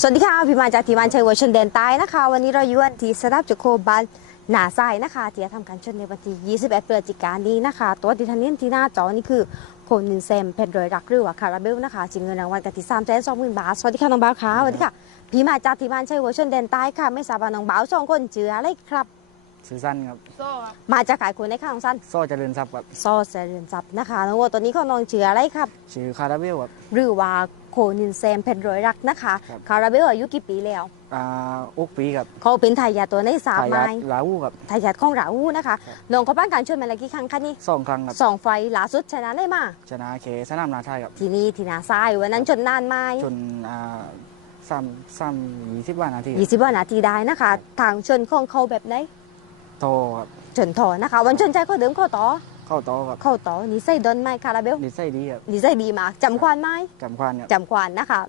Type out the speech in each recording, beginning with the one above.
สวัสดีค่ะพีมาจากทีมานเชิงวัวชนเดนใต้นะคะ วันนี้เราอยู่นที่สตามจุโคบันหนาไซนะคะที่จะทำการชนในวันที่ 21พฤศจิกายนนี้นะคะ ตัวทีทันเนียนที่หน้าจอนี่คือโคนินเซมเพนรอยรักหรือว่าคาราเบลนะคะจิงเงินรางวัลกันที่3แสนสองหมื่นบาท สวัสดีค่ะน้องบ่าวค่ะสวัสดีค่ะพีมาจากทีมานเชิงวัวชนเดนใต้ค่ะ ไม่ทราบว่าน้องบ่าวสองคนเจืออะไรครับ ชื่อสั้นครับโซ่ครับมาจากขายคนในข้างสั้นโซ่เจริญทรัพย์ครับซอเซเรนซับนะคะน้องวัวตัวนี้เขาน้องเจืออะไรครับ ชื่อคาราเบลครับ หรือว่าโคนินเซมเพนรอยรักนะคะ ครับ คาราเบลอายุกี่ปีแล้ว อ่าอุกปีครับเขาเป็นทายาทตัวในสามทายาไม้ทลาวูครับ ทายาทของราอูนะคะครับ น้องเขาป้านการช่วยมาแล้วกี่ครั้งคะนี่สองครั้งครับ สองไฟล่าสุดชนะได้มาชนะเคสนามนาไทยครับ ทีนี้ทีนาซ้ายวันนั้นชนนานไหม จนอ่าสามสามยี่สิบวันนาทียี่สิบว่านาทีได้นะคะ ทางชนของเขาแบบไหน โตครับชนถอนะคะ วันชนใจเขาเดิมเข้าต่อเข้าโตครับเข้าต่อนี่ใส่ดนไหมคาราเบลดีไส้ดีครับนี่ใส่ดีมากจำควันไหมจำควันครับจำควันนะคะ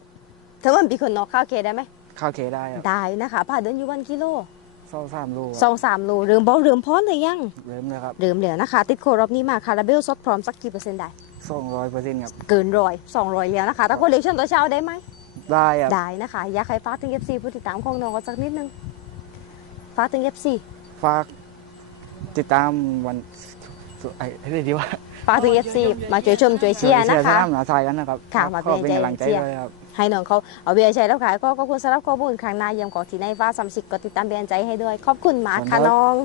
ถ้ามันมีคนนอกเข้าเคได้ไหมเข้าเคได้ครับได้นะคะผ่าเดินอยู่วันกิโลโซ่สามลูกสองสามโลเริ่มบอเริ่มพร้อมเลยยังเริ่มเลยครับเริ่มเหลือนะคะ ติดโครอบนี้มาคาราเบลสดพร้อมสักกี่เปอร์เซ็นต์ได้สองร้อยเปอร์เซ็นต์ครับเกินร้อยสองร้อยแล้วนะคะถ้าคนเล็กชนตัวเช้าได้ไหมได้ครับได้นะคะอยากให้ฟ้ากถึง FC ผู้ติดตามของน้องกันสักนิดนึงฟ้ากถึง FC ฝาก ติดตามวันไอ้เรียกดีว่าฟ้ากถึง FC มาช่วยชมช่วยเชียร์นะสคะ นามนาไทยกันนะครับค่ะมาเป็นขอเป็นกำลังใจใจเชียร์ ด้วยครับ ให้น้องเขาเอาเบียร์ใช้แล้วขายก็ขอบคุณสำหรับข้อมูลครั้งหน้าเยี่ยมของที่ในฟ้าสำสิกก็ติดตามเบียร์ใจให้ด้วย ขอบคุณมากค่ะขอบคุณครับน้อง